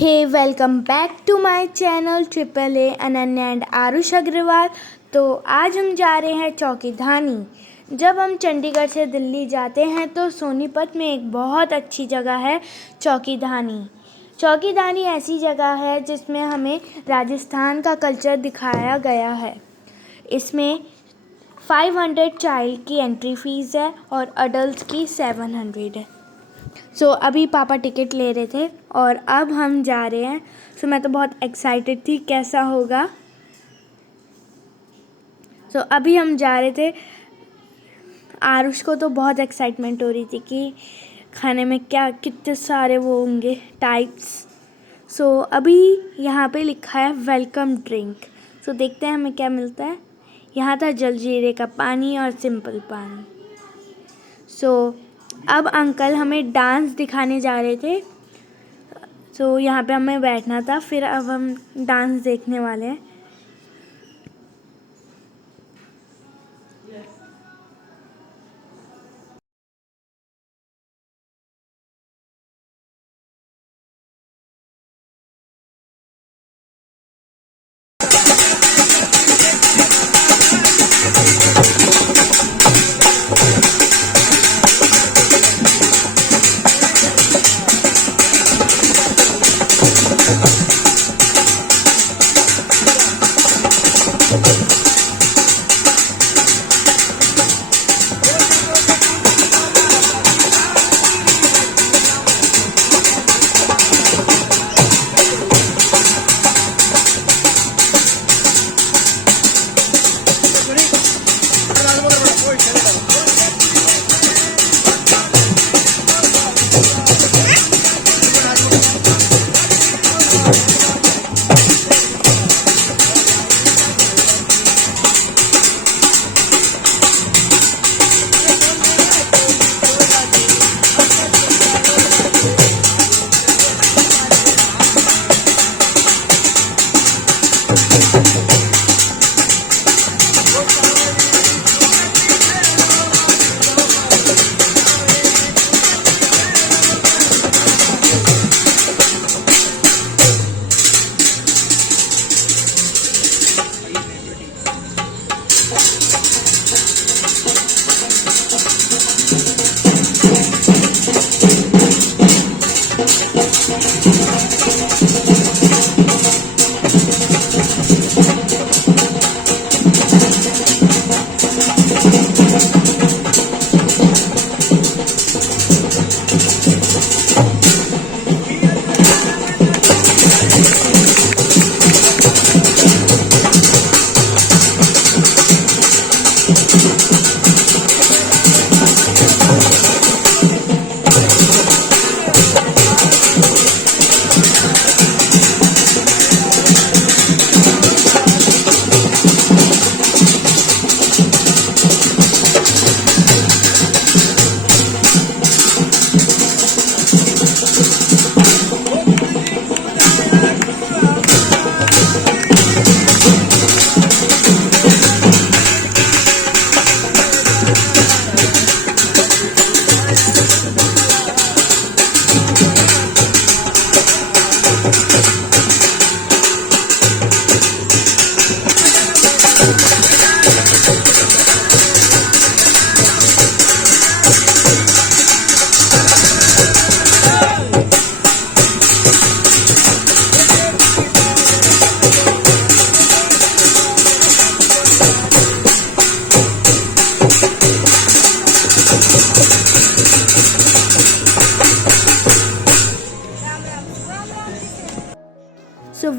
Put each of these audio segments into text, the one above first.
Hey welcome back to my channel triple A Ananya and Aarush Agarwal. तो आज हम जा रहे हैं चौकीधानी। जब हम चंडीगढ़ से दिल्ली जाते हैं तो सोनीपत में एक बहुत अच्छी जगह है चौकीधानी। चौकीधानी ऐसी जगह है जिसमें हमें राजस्थान का कल्चर दिखाया गया है। इसमें 500 चाइल्ड की एंट्री फ़ीस है और अडल्ट की 700 है। अभी पापा टिकट ले रहे थे और अब हम जा रहे हैं। मैं तो बहुत एक्साइटेड थी कैसा होगा। अभी हम जा रहे थे। आरुष को तो बहुत एक्साइटमेंट हो रही थी कि खाने में क्या कितने सारे वो होंगे टाइप्स। अभी यहाँ पे लिखा है वेलकम ड्रिंक। देखते हैं हमें क्या मिलता है। यहाँ था जलजीरे का पानी और सिंपल पानी। अब अंकल हमें डांस दिखाने जा रहे थे। यहाँ पे हमें बैठना था, फिर अब हम डांस देखने वाले हैं।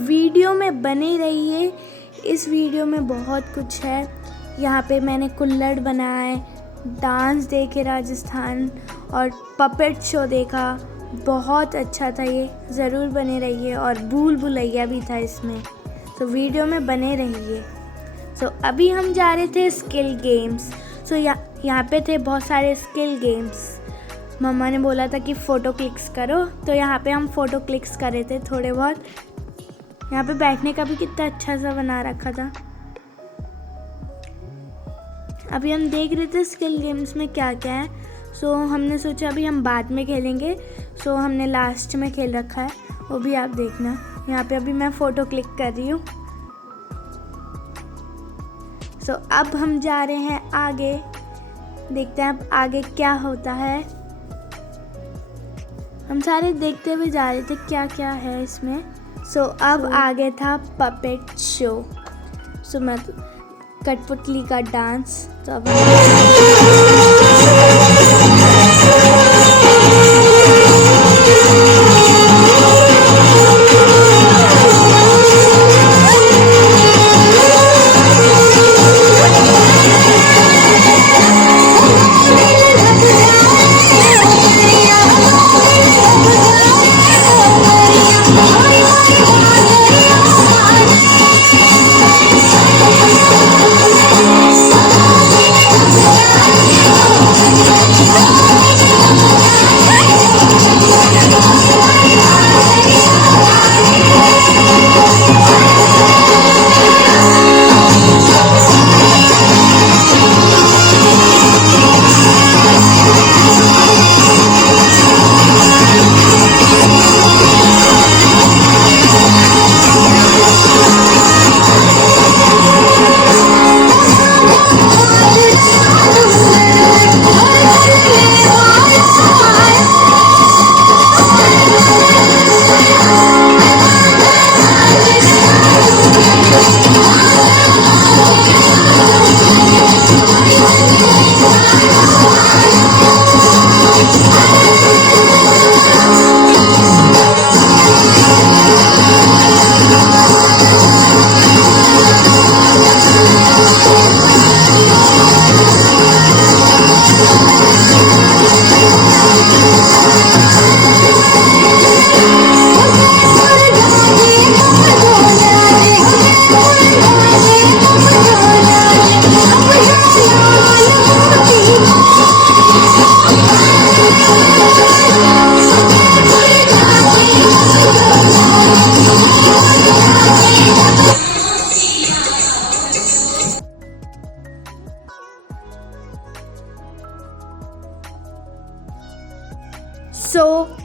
वीडियो में बने रहिए। इस वीडियो में बहुत कुछ है। यहाँ पे मैंने कुल्हड़ बनाए, डांस देखे राजस्थान और पपेट शो देखा। बहुत अच्छा था ये, ज़रूर बने रहिए। और भूल भुलैया भी था इसमें। वीडियो में बने रहिए। अभी हम जा रहे थे स्किल गेम्स। यहाँ पे थे बहुत सारे स्किल गेम्स। मम्मा ने बोला था कि फ़ोटो क्लिक्स करो, तो यहाँ पे हम फ़ोटो क्लिक्स कर रहे थे थोड़े बहुत। यहाँ पे बैठने का भी कितना अच्छा सा बना रखा था। अभी हम देख रहे थे स्किल गेम्स में क्या क्या है। हमने सोचा अभी हम बाद में खेलेंगे। हमने लास्ट में खेल रखा है। वो भी आप देखना। यहाँ पे अभी मैं फ़ोटो क्लिक कर रही हूँ। सो अब हम जा रहे हैं आगे, देखते हैं अब आगे क्या होता है। हम सारे देखते हुए जा रहे थे क्या क्या है इसमें। सो अब आगे था पपेट शो। सो मैं कठपुतली का डांस। तो अब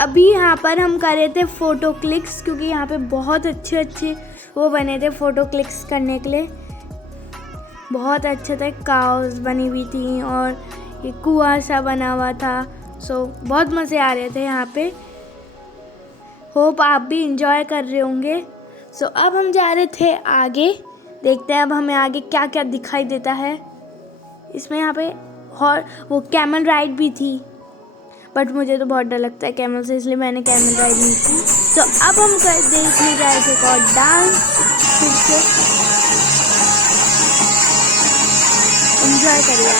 अभी यहाँ पर हम कर रहे थे फ़ोटो क्लिक्स, क्योंकि यहाँ पे बहुत अच्छे अच्छे वो बने थे फ़ोटो क्लिक्स करने के लिए। बहुत अच्छे थे, काउस बनी हुई थी और ये कुआं सा बना हुआ था। सो बहुत मज़े आ रहे थे यहाँ पे। होप आप भी इंजॉय कर रहे होंगे। सो अब हम जा रहे थे आगे, देखते हैं अब हमें आगे क्या क्या दिखाई देता है। इसमें यहाँ पे और वो कैमल राइड भी थी, बट मुझे तो बहुत डर लगता है कैमल से, इसलिए मैंने कैमल राइड नहीं की। तो अब हम देखने जा रहे थे एक और डांस। फिर से एंजॉय करिए आप।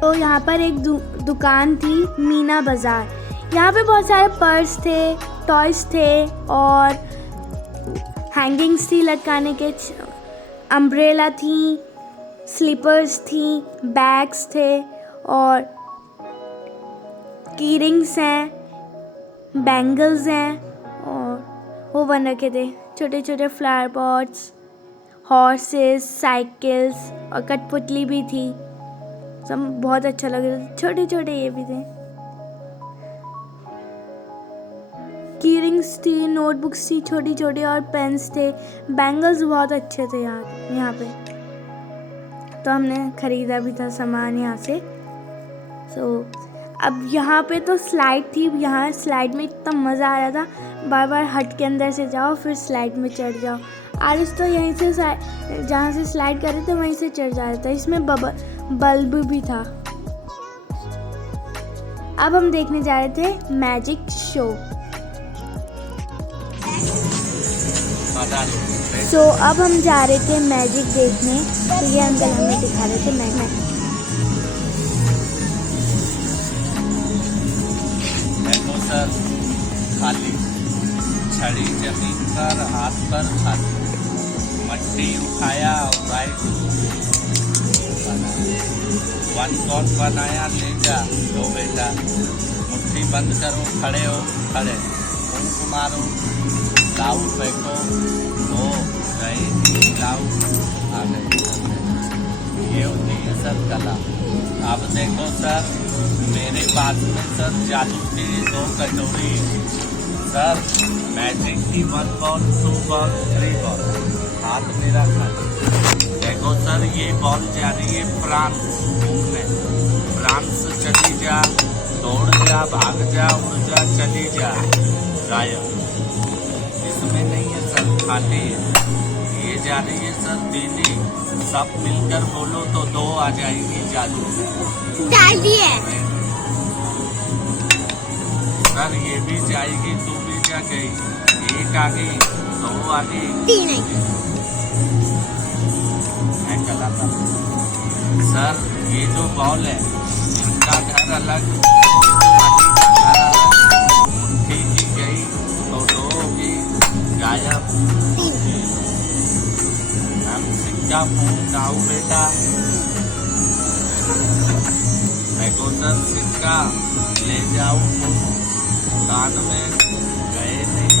तो यहाँ पर एक दुकान थी, मीना बाज़ार। यहाँ पे बहुत सारे पर्स थे, टॉयज़ थे और हैंगिंग्स थी लटकाने के, अम्ब्रेला थी, स्लीपर्स थी, बैग्स थे और कीरिंग्स हैं, बैंगल्स हैं और वो बन रखे थे छोटे छोटे फ्लावर पॉट्स, हॉर्सेस, साइकिल्स और कठपुतली भी थी। सब बहुत अच्छा लग रहा था, छोटे छोटे ये भी थे। कीरिंग्स थी, नोटबुक्स थी छोटी छोटी और पेन्स थे, बैंगल्स बहुत अच्छे थे यहाँ पे। तो हमने ख़रीदा भी था सामान यहाँ से। अब यहाँ पे तो स्लाइड थी। यहाँ स्लाइड में इतना मज़ा आ रहा था, बार बार हट के अंदर से जाओ फिर स्लाइड में चढ़ जाओ। आरिश तो यहीं से जहाँ से स्लाइड कर रहे थे वहीं से चढ़ जा रहा था। इसमें बल्ब भी था। अब हम देखने जा रहे थे मैजिक शो। अब हम जा रहे थे मैजिक देखने। तो ये अंकल हमें दिखा रहे थे मैजिक। सर खाली, छड़ी जमीन पर, हाथ पर खाली, मट्टी उठाया और राइट वन कौन बनाया ले जा लो बेटा, मुट्ठी बंद करो, खड़े हो खड़े, फूंक मारो, लाऊ फेंको, हो गई लाऊ आ गई। ये होती है सर कला। अब देखो सर मेरे पास में सर जादू की 2 कटोरी, सर मैजिक की 1 बॉल 2 बॉल 3 बॉल, हाथ मेरा खाली। देखो सर ये बॉल जा रही है फ्रांस घूमने, फ्रांस चली जा, दौड़ जा, भाग जा, उड़ जा, चली जा, गायब। इसमें नहीं है सर, खाली है। ये जा रही है सर दिल्ली, सब मिलकर बोलो तो 2 आ जाएगी जादू से। सर ये भी जाएगी, तू भी जा गई, 1 आ गई, 2 आ गई, 3 सर ये जो बॉल है इसका घर अलग, मुट्ठी की गई तो 2 होगी, गायब। हम सिक्का फूंक आओ बेटा, देखो सर सिक्का ले जाओ कान में, गए नहीं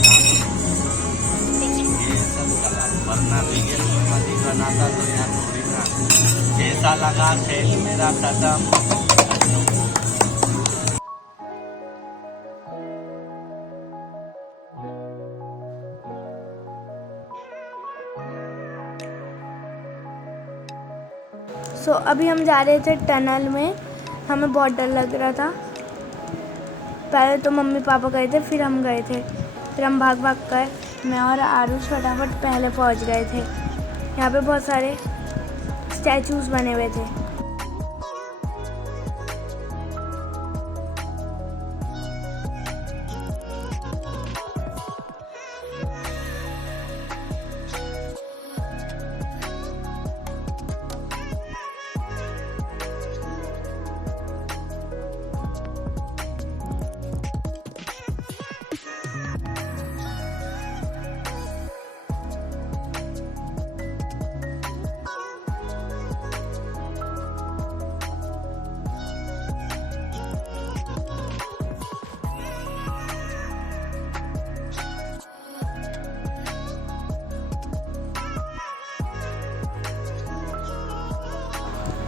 ये सब कला, वरना रियल में मनी बनाता तो यहाँ थोड़ी ना। कैसा लगा खेल मेरा खत्म। अभी हम जा रहे थे टनल में, हमें बहुत डर लग रहा था। पहले तो मम्मी पापा गए थे, फिर हम गए थे, फिर हम भाग भाग कर मैं और आरुष फटाफट पहले पहुंच गए थे। यहाँ पे बहुत सारे स्टैचूज़ बने हुए थे।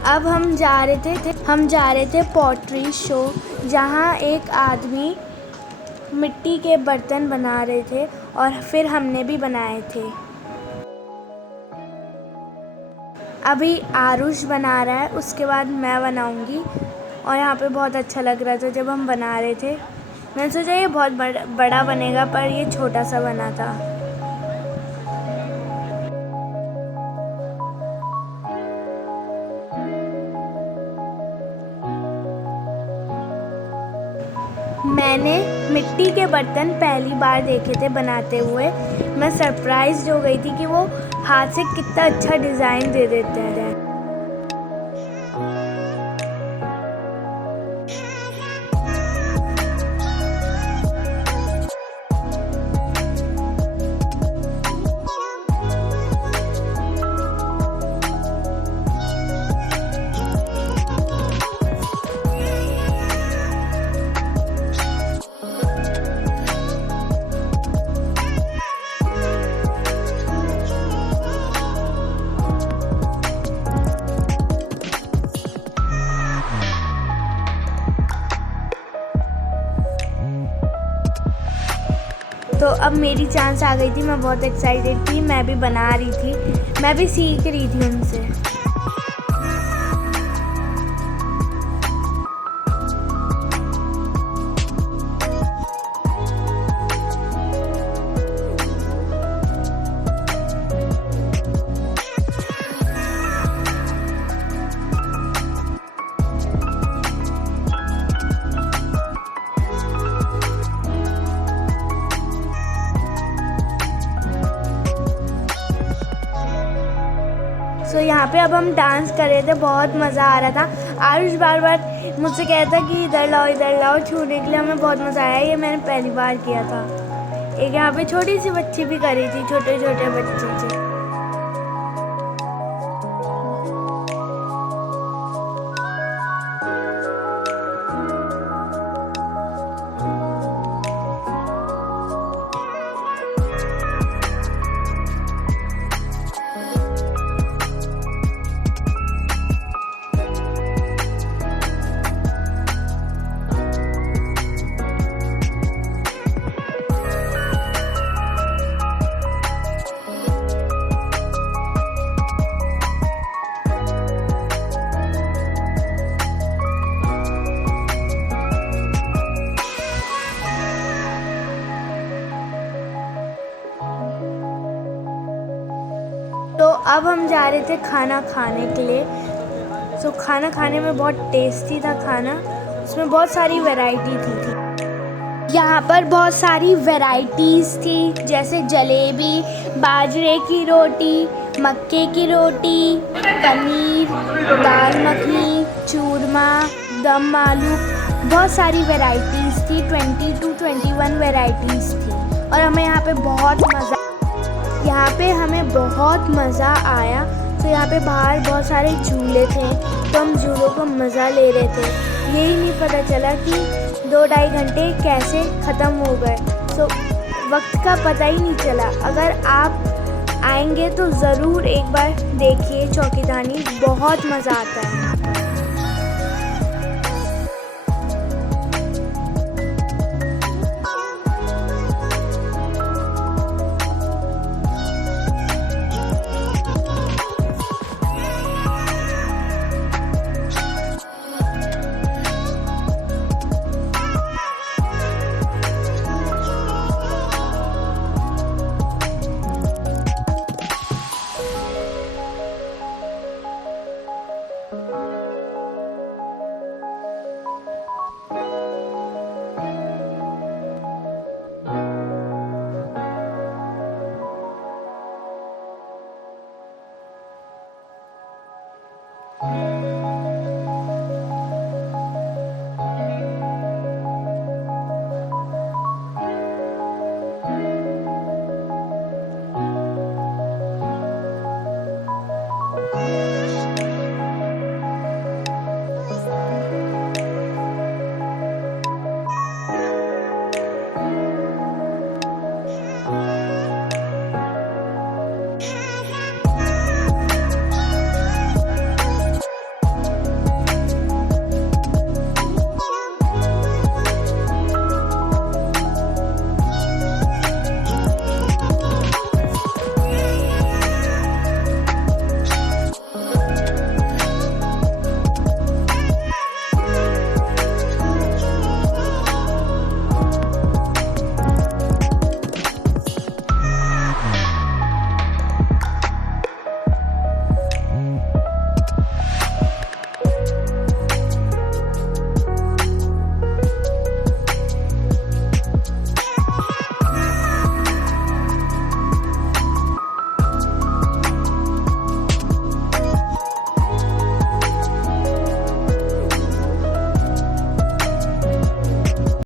अब हम जा रहे थे पॉटरी शो, जहाँ एक आदमी मिट्टी के बर्तन बना रहे थे और फिर हमने भी बनाए थे। अभी आरुष बना रहा है, उसके बाद मैं बनाऊंगी। और यहाँ पे बहुत अच्छा लग रहा था जब हम बना रहे थे। मैंने सोचा ये बहुत बड़ा बनेगा, पर ये छोटा सा बना था। मैंने मिट्टी के बर्तन पहली बार देखे थे बनाते हुए। मैं सरप्राइज्ड हो गई थी कि वो हाथ से कितना अच्छा डिज़ाइन दे देते हैं। तो अब मेरी चांस आ गई थी। मैं बहुत एक्साइटेड थी, मैं भी बना रही थी, मैं भी सीख रही थी उनसे। सो यहाँ पे अब हम डांस कर रहे थे, बहुत मज़ा आ रहा था। आरुष बार बार मुझसे कहता कि इधर लाओ छूने के लिए। हमें बहुत मज़ा आया, ये मैंने पहली बार किया था। एक यहाँ पे छोटी सी बच्ची भी करी थी, छोटे छोटे बच्चे थे। तो अब हम जा रहे थे खाना खाने के लिए। सो खाना खाने में बहुत टेस्टी था खाना, उसमें बहुत सारी वैरायटी थी। यहाँ पर बहुत सारी वैरायटीज़ थी, जैसे जलेबी, बाजरे की रोटी, मक्के की रोटी, पनीर, दाल मखनी, चूरमा, दम आलू, बहुत सारी वैरायटीज़ थी। 20 to 21 वैरायटीज़ थी। और हमें यहाँ पे हमें बहुत मज़ा आया। तो यहाँ पे बाहर बहुत सारे झूले थे, तो हम झूलों का मज़ा ले रहे थे। यही नहीं पता चला कि 2-2.5 घंटे कैसे ख़त्म हो गए। सो वक्त का पता ही नहीं चला। अगर आप आएंगे तो ज़रूर एक बार देखिए चौकीदानी, बहुत मज़ा आता है।